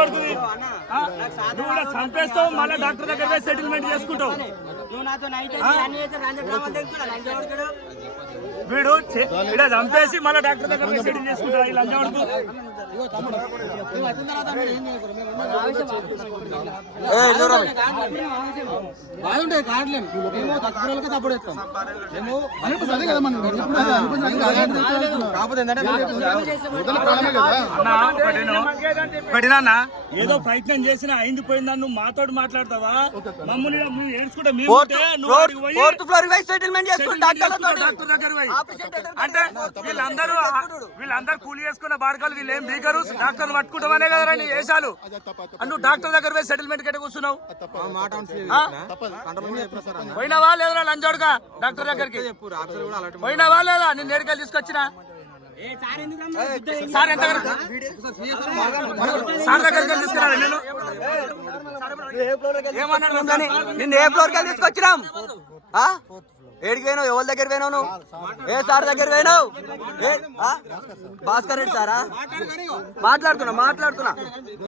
పడుతుంది నువ్వు కూడా చంపేస్తావు మళ్ళీ డాక్టర్ దగ్గర సెటిల్మెంట్ చేసుకుంటావు వీడు ఇక్కడ చంపేసి మళ్ళీ డాక్టర్ దగ్గర సెటిల్ చేసుకుంటావు ఈ లంచం వరకు బాగుంటాయి కావట్లేదు మేము తక్కువ సపోర్ట్ చేస్తాం మేము పెట్టినా ఏదో ప్రయత్నం చేసినా అయింది పోయిందా నువ్వు మాతో మాట్లాడతావా మమ్మల్ని ఏడ్చుకుంటా డాక్టర్ దగ్గర పోయి అంటే వీళ్ళందరూ కూలి చేసుకున్న బాడకాలు వీళ్ళు ఏం బీకరు డాక్టర్లు పట్టుకుంటామనే కదా నీ వేషాలు నువ్వు డాక్టర్ దగ్గర పోయి సెటిల్మెంట్ కట్టి కూర్చున్నావు పోయినావా లేదా లంచోడుగా డాక్టర్ దగ్గరికి పోయినావా లేదా నేను నేడికలు తీసుకొచ్చినా సార్ ఎంత సార్ దగ్గరికి తీసుకురా నేను నిన్ను ఏ ఫ్లోర్ కి తీసుకొచ్చినాం ఏడికి పోయినావు ఎవరి దగ్గర పోయినావు నువ్వు ఏ సార్ దగ్గర పోయినావు భాస్కర్ రెడ్డి సారా మాట్లాడుతున్నా